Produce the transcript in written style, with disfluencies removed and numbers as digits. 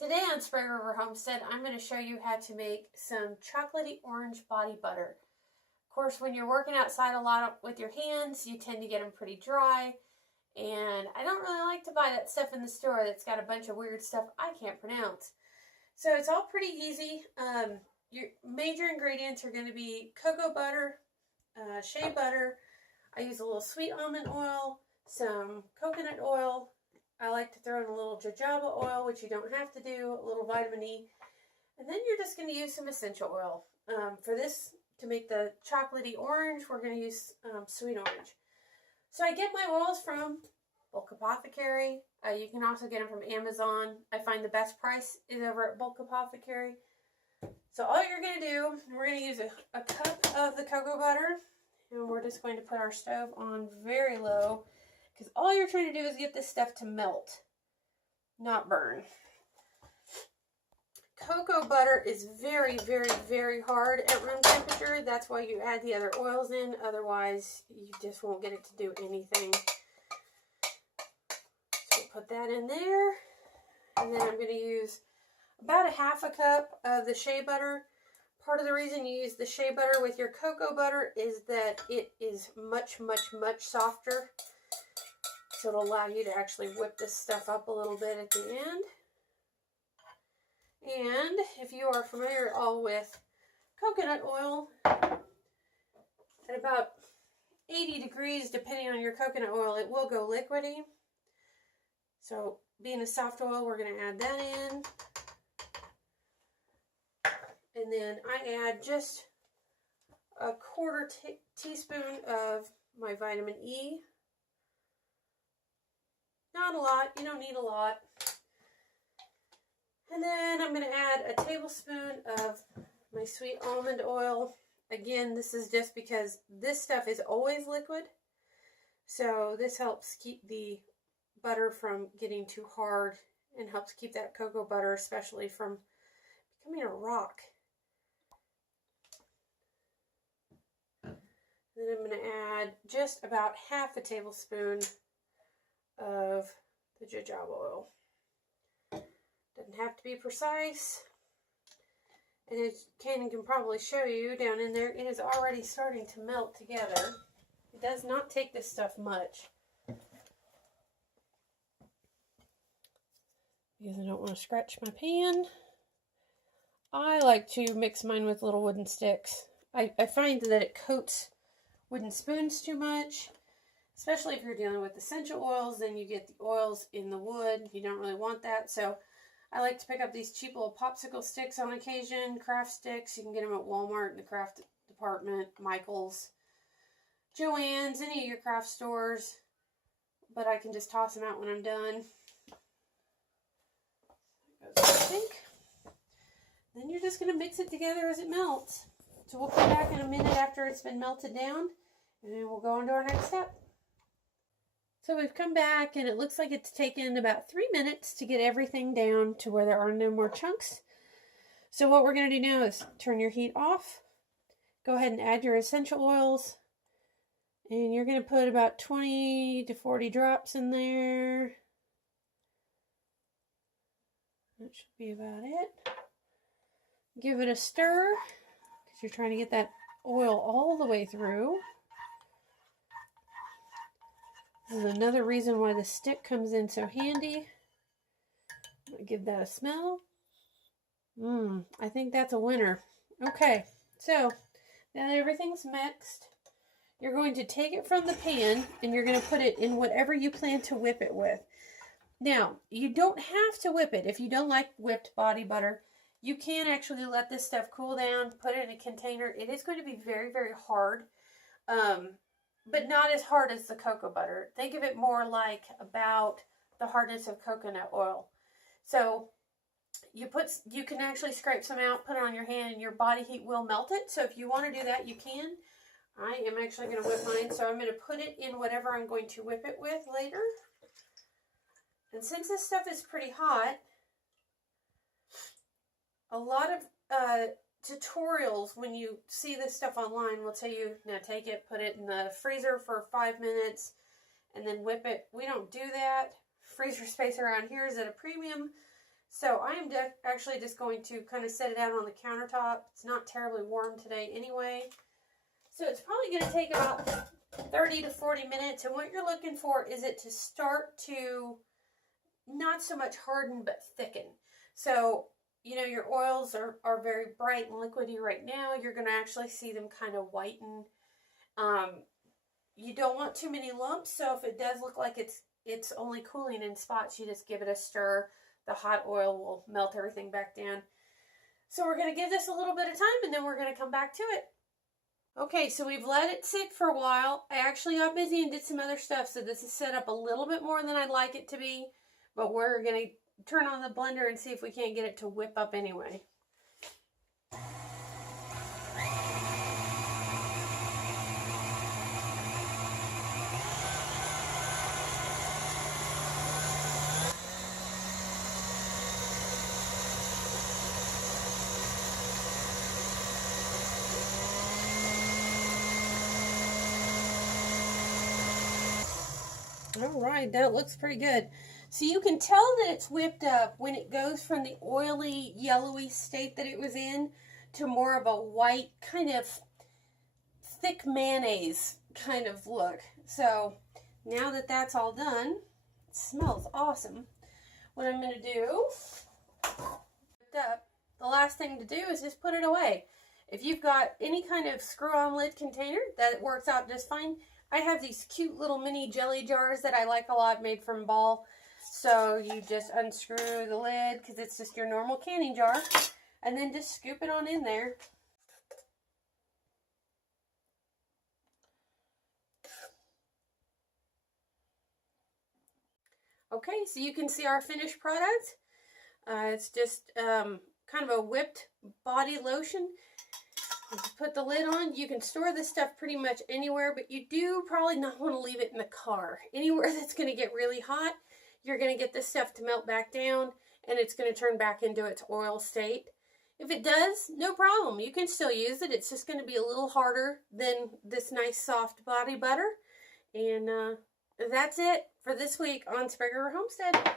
Today on Sprague Homestead, I'm going to show you how to make some chocolatey orange body butter. Of course, when you're working outside a lot with your hands, you tend to get them pretty dry. And I don't really like to buy that stuff in the store that's got a bunch of weird stuff I can't pronounce. So it's all pretty easy. Your major ingredients are going to be cocoa butter, shea butter. I use a little sweet almond oil, some coconut oil. I like to throw in a little jojoba oil, which you don't have to do, a little vitamin E. And then you're just going to use some essential oil. For this, to make the chocolatey orange, we're going to use sweet orange. So I get my oils from Bulk Apothecary. You can also get them from Amazon. I find the best price is over at Bulk Apothecary. So all you're going to do, we're going to use a cup of the cocoa butter. And we're just going to put our stove on very low. Because all you're trying to do is get this stuff to melt, not burn. Cocoa butter is very, very, very hard at room temperature. That's why you add the other oils in. Otherwise, you just won't get it to do anything. So we'll put that in there. And then I'm going to use about a half a cup of the shea butter. Part of the reason you use the shea butter with your cocoa butter is that it is much, much, much softer. So it'll allow you to actually whip this stuff up a little bit at the end. And if you are familiar at all with coconut oil, at about 80 degrees, depending on your coconut oil, it will go liquidy. So being a soft oil, we're going to add that in. And then I add just a quarter teaspoon of my vitamin E. Not a lot, you don't need a lot. And then I'm going to add a tablespoon of my sweet almond oil. Again, this is just because this stuff is always liquid. So this helps keep the butter from getting too hard and helps keep that cocoa butter especially from becoming a rock. Then I'm going to add just about half a tablespoon of the jojoba oil. Doesn't have to be precise. And as Cannon can probably show you down in there, it is already starting to melt together. It does not take this stuff much. Because I don't want to scratch my pan. I like to mix mine with little wooden sticks. I find that it coats wooden spoons too much. Especially if you're dealing with essential oils, then you get the oils in the wood. You don't really want that. So I like to pick up these cheap little popsicle sticks on occasion, craft sticks. You can get them at Walmart in the craft department, Michael's, Joann's, any of your craft stores. But I can just toss them out when I'm done. I think. Then you're just going to mix it together as it melts. So we'll come back in a minute after it's been melted down, and then we'll go on to our next step. So we've come back and it looks like it's taken about 3 minutes to get everything down to where there are no more chunks. So what we're going to do now is turn your heat off. Go ahead and add your essential oils. And you're going to put about 20 to 40 drops in there. That should be about it. Give it a stir because you're trying to get that oil all the way through. This is another reason why the stick comes in so handy. I'm going to give that a smell. I think that's a winner. Okay, so now that everything's mixed, you're going to take it from the pan and you're going to put it in whatever you plan to whip it with. Now, you don't have to whip it. If you don't like whipped body butter, you can actually let this stuff cool down, put it in a container. It is going to be very, very hard. But not as hard as the cocoa butter. Think of it more like about the hardness of coconut oil. So you can actually scrape some out, put it on your hand, and your body heat will melt it. So if you want to do that, you can. I am actually going to whip mine, so I'm going to put it in whatever I'm going to whip it with later. And since this stuff is pretty hot, a lot of tutorials, when you see this stuff online, will tell you, now take it, put it in the freezer for 5 minutes, and then whip it. We don't do that. Freezer space around here is at a premium, So I am actually just going to kind of set it out on the countertop. It's not terribly warm today anyway. So it's probably going to take about 30 to 40 minutes. And what you're looking for is it to start to not so much harden, but thicken. So, you know, your oils are very bright and liquidy right now. You're going to actually see them kind of whiten. You don't want too many lumps. So if it does look like it's only cooling in spots, you just give it a stir. The hot oil will melt everything back down. So we're going to give this a little bit of time and then we're going to come back to it. Okay, so we've let it sit for a while. I actually got busy and did some other stuff, so this is set up a little bit more than I'd like it to be. But we're going to turn on the blender and see if we can't get it to whip up anyway. All right, that looks pretty good. So you can tell that it's whipped up when it goes from the oily, yellowy state that it was in to more of a white, kind of thick mayonnaise kind of look. So now that that's all done, it smells awesome. What I'm going to do, the last thing to do is just put it away. If you've got any kind of screw-on lid container, that works out just fine. I have these cute little mini jelly jars that I like a lot, made from Ball. So you just unscrew the lid because it's just your normal canning jar, and then just scoop it on in there. Okay, so you can see our finished product. It's just kind of a whipped body lotion. Put the lid on. You can store this stuff pretty much anywhere, but you do probably not want to leave it in the car. Anywhere that's going to get really hot, you're going to get this stuff to melt back down, and it's going to turn back into its oil state. If it does, no problem. You can still use it. It's just going to be a little harder than this nice soft body butter. And that's it for this week on Sprague Homestead.